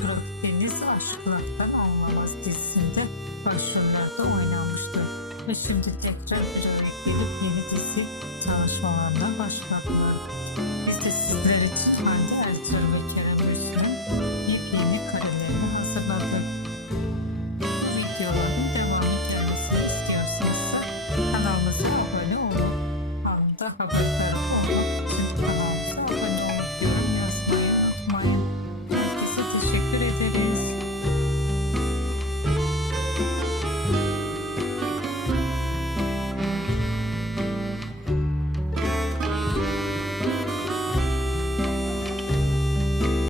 Euro Deniz Aşkınaktan Anlamaz dizisinde başrollerde oynamıştı. Ve şimdi tekrar bir araya gelip yeni dizi çalışmalarına başladılar. Biz de sizler için Hande Ertuğrul ve Kerem Gürsel'in yepyeni karelerini hazırladık. Videoların devamı gelmesini istiyorsanız kanalımıza abone olun. Anında haberdar olun.